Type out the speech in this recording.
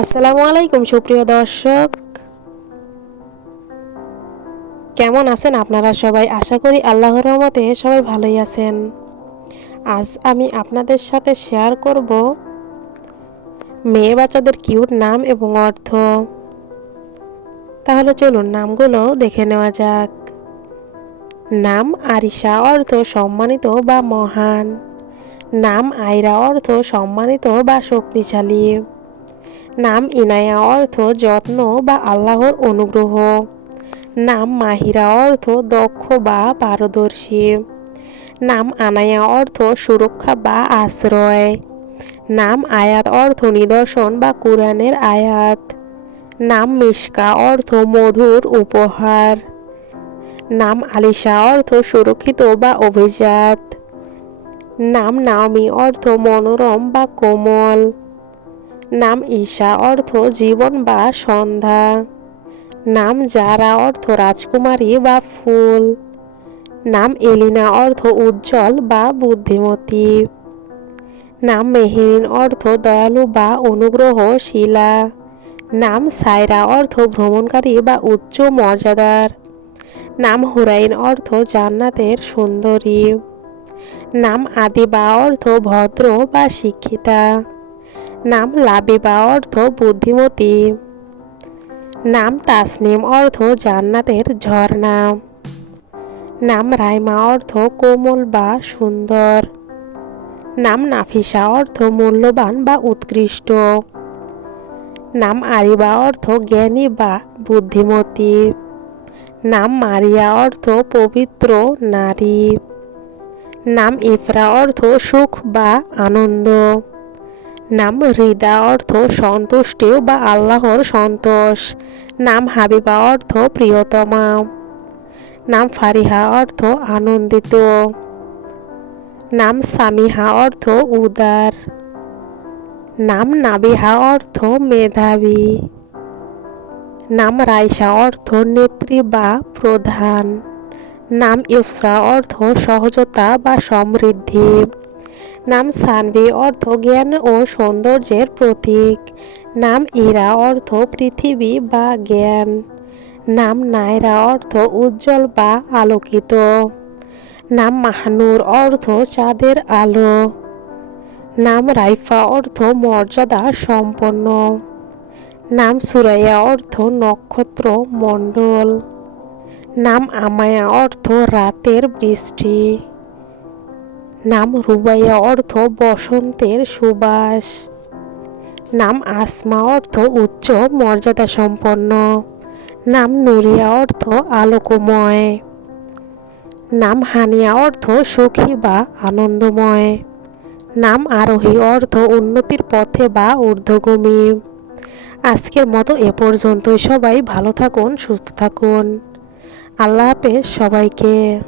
আসসালামু আলাইকুম সুপ্রিয় দর্শক, কেমন আছেন আপনারা সবাই? আশা করি আল্লাহর রহমতে সবাই ভালোই আছেন। আজ আমি আপনাদের সাথে শেয়ার করব মেয়ে বাচ্চাদের কিউট নাম এবং অর্থ। তাহলে চলুন নামগুলো দেখে নেওয়া যাক। নাম আরিশা, অর্থ সম্মানিত বা মহান। নাম আয়রা, অর্থ সম্মানিত বা শক্তিশালী। নাম ইনায়া, অর্থ যত্ন বা আল্লাহর অনুগ্রহ। নাম মাহিরা, অর্থ দক্ষ বা পারদর্শী। নাম আনায়া, অর্থ সুরক্ষা বা আশ্রয়। নাম আয়াত, অর্থ নিদর্শন বা কুরআনের আয়াত। নাম মিশকা, অর্থ মধুর উপহার। নাম আলিশা, অর্থ সুরক্ষিত বা অভিজাত। নাম নাওমি, অর্থ মনোরম বা কোমল। নাম ঈশা, অর্থ জীবন বা সন্ধ্যা। নাম জারা, অর্থ রাজকুমারী বা ফুল। নাম এলিনা, অর্থ উজ্জ্বল বা বুদ্ধিমতী। নাম মেহেরিন, অর্থ দয়ালু বা অনুগ্রহশীলা। নাম সায়রা, অর্থ ভ্রমণকারী বা উচ্চ মর্যাদার। নাম হুরাইন, অর্থ জান্নাতের সুন্দরী। নাম আদিবা, অর্থ ভদ্র বা শিক্ষিতা। নাম লাবিবা, অর্থ বুদ্ধিমতী। নাম তাসনিম, অর্থ জান্নাতের ঝর্ণা। নাম রাইমা, অর্থ কোমল বা সুন্দর। নাম নাফিসা, অর্থ মূল্যবান বা উৎকৃষ্ট। নাম আরিবা, অর্থ জ্ঞানী বা বুদ্ধিমতী। নাম মারিয়া, অর্থ পবিত্র নারী। নাম ইফরা, অর্থ সুখ বা আনন্দ। নাম হৃদা, অর্থ সন্তুষ্টি বা আল্লাহর সন্তোষ। নাম হাবিবা, অর্থ প্রিয়তমা। নাম ফারিহা, অর্থ আনন্দিত। নাম সামিহা, অর্থ উদার। নাম নাবিহা, অর্থ মেধাবী। নাম রাইসা, অর্থ নেত্রী বা প্রধান। নাম ইউসরা, অর্থ সহজতা বা সমৃদ্ধি। নাম সানভি, অর্থ জ্ঞান ও সৌন্দর্যের প্রতীক। নাম ইরা, অর্থ পৃথিবী বা জ্ঞান। নাম নায়রা, অর্থ উজ্জ্বল বা আলোকিত। নাম মাহনুর, অর্থ চাঁদের আলো। নাম রাইফা, অর্থ মর্যাদা সম্পন্ন। নাম সুরাইয়া, অর্থ নক্ষত্র মণ্ডল। নাম আমায়া, অর্থ রাতের বৃষ্টি। নাম রুবাইয়া, অর্থ বসন্তের সুবাস। নাম আসমা, অর্থ উচ্চ মর্যাদা সম্পন্ন। নাম নুরিয়া, অর্থ আলোকময়। নাম হানিয়া, অর্থ সুখী বা আনন্দময়। নাম আরোহী, অর্থ উন্নতির পথে বা ঊর্ধ্বগামী। আজকের মতো এ পর্যন্তই। সবাই ভালো থাকুন, সুস্থ থাকুন। আল্লাহ হাফেজ সবাইকে।